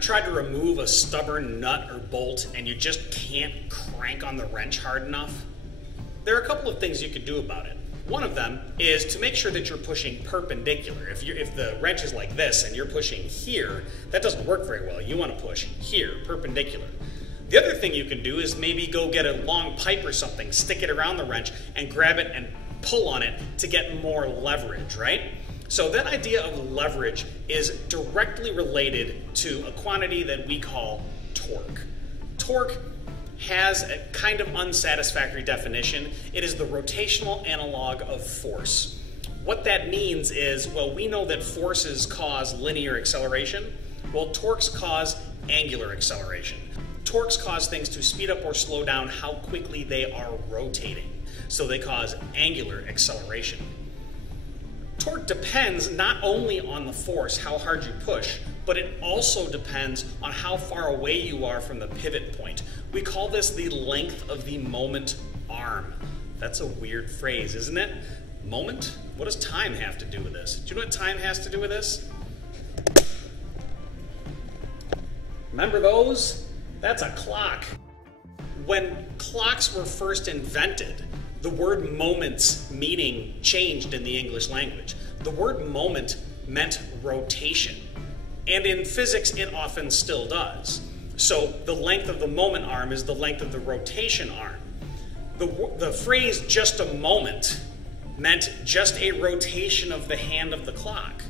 tried to remove a stubborn nut or bolt and you just can't crank on the wrench hard enough? There are a couple of things you could do about it. One of them is to make sure that you're pushing perpendicular. If the wrench is like this and you're pushing here, that doesn't work very well. You want to push here, perpendicular. The other thing you can do is maybe go get a long pipe or something, stick it around the wrench, and grab it and pull on it to get more leverage, right? So that idea of leverage is directly related to a quantity that we call torque. Torque has a kind of unsatisfactory definition. It is the rotational analog of force. What that means is, well, we know that forces cause linear acceleration. Well, torques cause angular acceleration. Torques cause things to speed up or slow down how quickly they are rotating. So they cause angular acceleration. Torque depends not only on the force, how hard you push, but it also depends on how far away you are from the pivot point. We call this the length of the moment arm. That's a weird phrase, isn't it? Moment? What does time have to do with this? Do you know what time has to do with this? Remember those? That's a clock. When clocks were first invented, the word moment's meaning changed in the English language. The word moment meant rotation. And in physics, it often still does. So the length of the moment arm is the length of the rotation arm. The phrase just a moment meant just a rotation of the hand of the clock.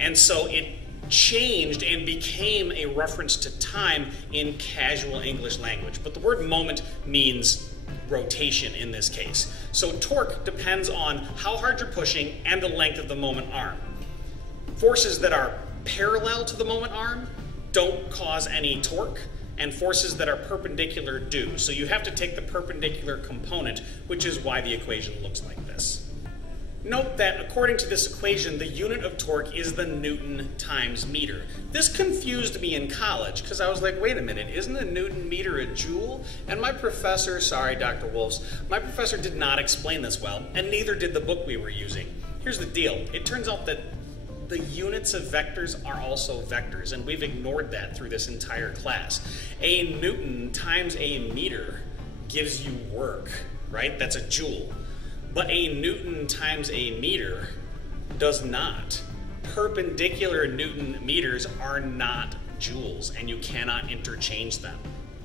And so it changed and became a reference to time in casual English language. But the word moment means rotation in this case. So torque depends on how hard you're pushing and the length of the moment arm. Forces that are parallel to the moment arm don't cause any torque, and forces that are perpendicular do. So you have to take the perpendicular component, which is why the equation looks like this. Note that according to this equation, the unit of torque is the Newton times meter. This confused me in college because I was like, wait a minute, isn't a Newton meter a joule? And my professor, sorry Dr. Wolfs, my professor did not explain this well, and neither did the book we were using. Here's the deal. It turns out that the units of vectors are also vectors, and we've ignored that through this entire class. A Newton times a meter gives you work, right? That's a joule. But a Newton times a meter does not. Perpendicular Newton meters are not joules, and you cannot interchange them.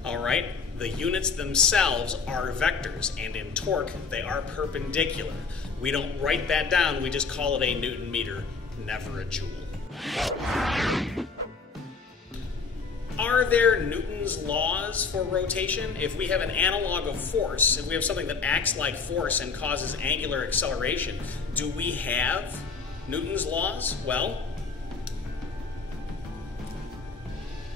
All right? The units themselves are vectors, and in torque, they are perpendicular. We don't write that down, we just call it a Newton meter, never a joule. Are there Newton's laws for rotation? If we have an analog of force, if we have something that acts like force and causes angular acceleration, do we have Newton's laws? Well,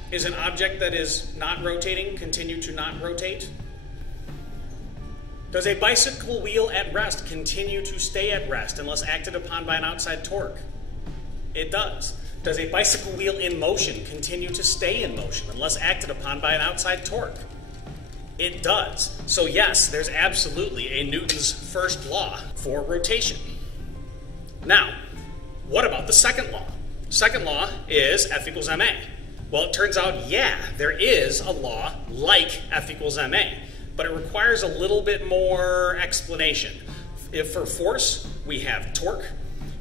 is an object that is not rotating continue to not rotate? Does a bicycle wheel at rest continue to stay at rest unless acted upon by an outside torque? It does. Does a bicycle wheel in motion continue to stay in motion unless acted upon by an outside torque? It does. So yes, there's absolutely a Newton's first law for rotation. Now, what about the second law? Second law is F equals ma. Well, it turns out, yeah, there is a law like F equals ma, but it requires a little bit more explanation. If for force, we have torque.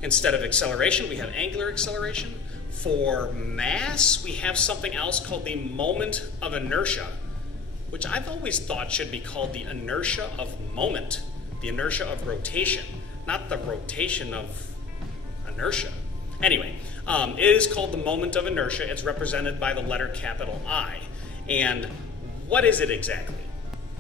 Instead of acceleration, we have angular acceleration. For mass, we have something else called the moment of inertia, which I've always thought should be called the inertia of moment, the inertia of rotation, not the rotation of inertia. Anyway, it is called the moment of inertia. It's represented by the letter capital I. And what is it exactly?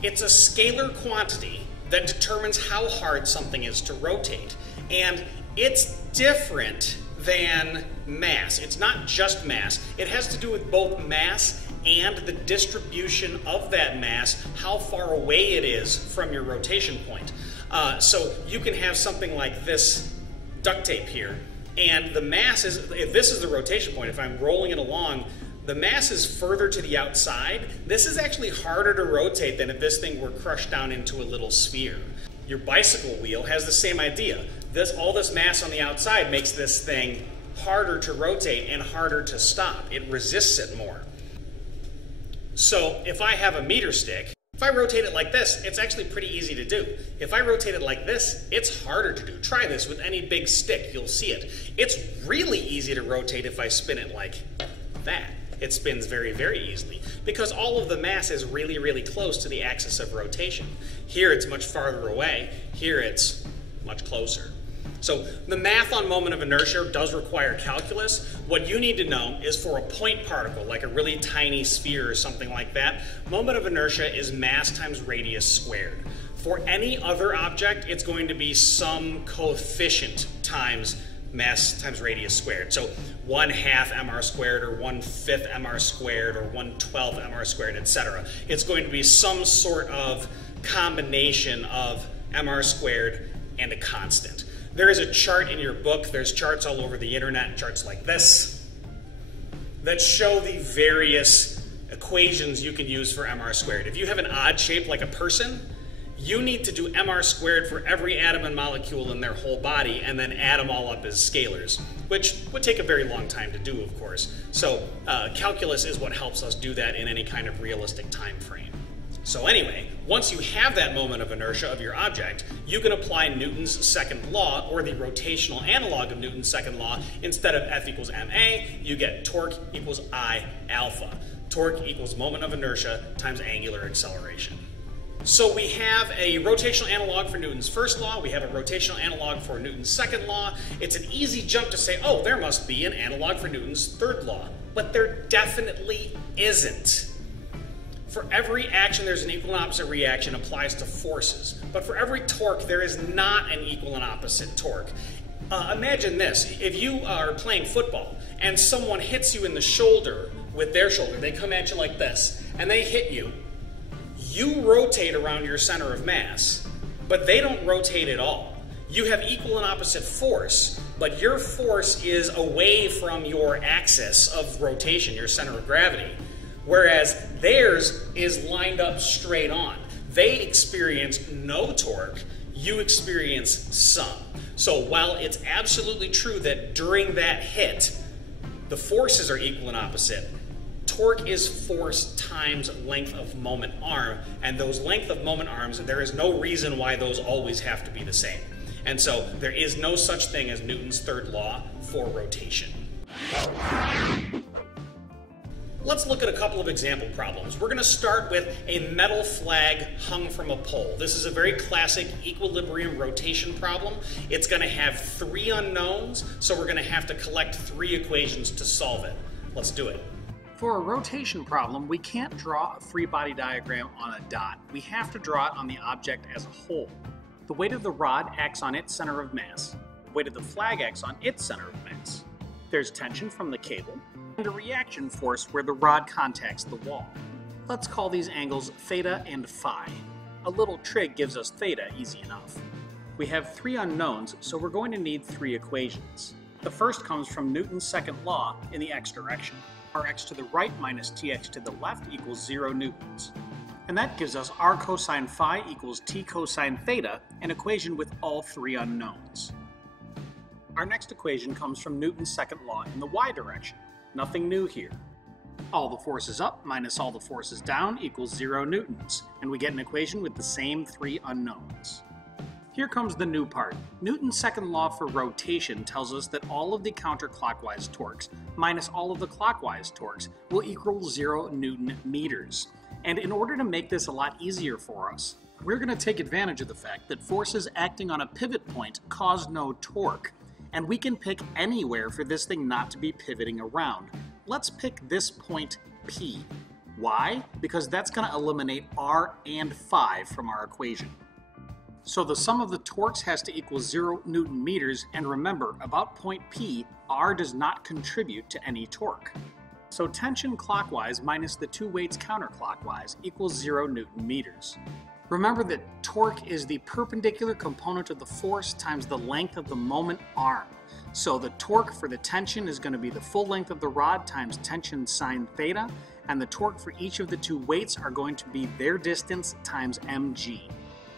It's a scalar quantity that determines how hard something is to rotate. And it's different than mass. It's not just mass. It has to do with both mass and the distribution of that mass, how far away it is from your rotation point. So you can have something like this duct tape here, and the mass is, if this is the rotation point, if I'm rolling it along, the mass is further to the outside. This is actually harder to rotate than if this thing were crushed down into a little sphere. Your bicycle wheel has the same idea. All this mass on the outside makes this thing harder to rotate and harder to stop. It resists it more. So if I have a meter stick, if I rotate it like this, it's actually pretty easy to do. If I rotate it like this, it's harder to do. Try this with any big stick, you'll see it. It's really easy to rotate if I spin it like that. It spins very, very easily because all of the mass is really, really close to the axis of rotation. Here it's much farther away. Here it's much closer. So the math on moment of inertia does require calculus. What you need to know is for a point particle, like a really tiny sphere or something like that, moment of inertia is mass times radius squared. For any other object, it's going to be some coefficient times mass times radius squared. So 1/2 mr squared or 1/5 mr squared or 1/12 mr squared, etc. It's going to be some sort of combination of mr squared and a constant. There is a chart in your book, there's charts all over the internet, charts like this, that show the various equations you can use for mr squared. If you have an odd shape like a person, you need to do mr squared for every atom and molecule in their whole body and then add them all up as scalars, which would take a very long time to do, of course. So calculus is what helps us do that in any kind of realistic time frame. So anyway, once you have that moment of inertia of your object, you can apply Newton's second law, or the rotational analog of Newton's second law. Instead of F equals ma, you get torque equals I alpha. Torque equals moment of inertia times angular acceleration. So we have a rotational analog for Newton's first law, we have a rotational analog for Newton's second law. It's an easy jump to say, oh, there must be an analog for Newton's third law. But there definitely isn't. For every action, there's an equal and opposite reaction applies to forces. But for every torque, there is not an equal and opposite torque. Imagine this, if you are playing football and someone hits you in the shoulder with their shoulder, they come at you like this, and they hit you, you rotate around your center of mass, but they don't rotate at all. You have equal and opposite force, but your force is away from your axis of rotation, your center of gravity, whereas theirs is lined up straight on. They experience no torque, you experience some. So while it's absolutely true that during that hit, the forces are equal and opposite, torque is force times length of moment arm, and those length of moment arms, there is no reason why those always have to be the same. And so there is no such thing as Newton's third law for rotation. Let's look at a couple of example problems. We're going to start with a metal flag hung from a pole. This is a very classic equilibrium rotation problem. It's going to have 3 unknowns, so we're going to have to collect 3 equations to solve it. Let's do it. For a rotation problem, we can't draw a free body diagram on a dot. We have to draw it on the object as a whole. The weight of the rod acts on its center of mass. The weight of the flag acts on its center of mass. There's tension from the cable, and a reaction force where the rod contacts the wall. Let's call these angles theta and phi. A little trig gives us theta easy enough. We have 3 unknowns, so we're going to need 3 equations. The first comes from Newton's second law in the x direction. Rx to the right minus Tx to the left equals 0 newtons. And that gives us r cosine phi equals t cosine theta, an equation with all 3 unknowns. Our next equation comes from Newton's second law in the y direction. Nothing new here. All the forces up minus all the forces down equals 0 newtons, and we get an equation with the same 3 unknowns. Here comes the new part. Newton's second law for rotation tells us that all of the counterclockwise torques minus all of the clockwise torques will equal 0 Newton meters. And in order to make this a lot easier for us, we're going to take advantage of the fact that forces acting on a pivot point cause no torque. And we can pick anywhere for this thing not to be pivoting around. Let's pick this point P. Why? Because that's going to eliminate r and phi from our equation. So the sum of the torques has to equal 0 Newton meters, and remember, about point P, r does not contribute to any torque. So tension clockwise minus the 2 weights counterclockwise equals 0 Newton meters. Remember that torque is the perpendicular component of the force times the length of the moment arm. So the torque for the tension is going to be the full length of the rod times tension sine theta, and the torque for each of the 2 weights are going to be their distance times mg.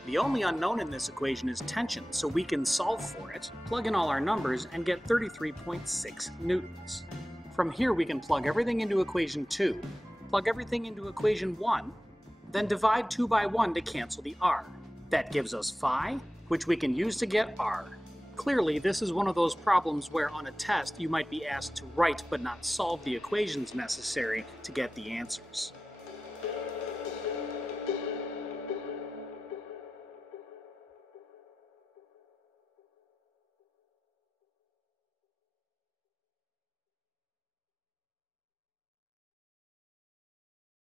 The only unknown in this equation is tension, so we can solve for it, plug in all our numbers, and get 33.6 newtons. From here we can plug everything into equation 2, plug everything into equation 1, then divide 2 by 1 to cancel the r. That gives us phi, which we can use to get r. Clearly, this is one of those problems where on a test you might be asked to write but not solve the equations necessary to get the answers.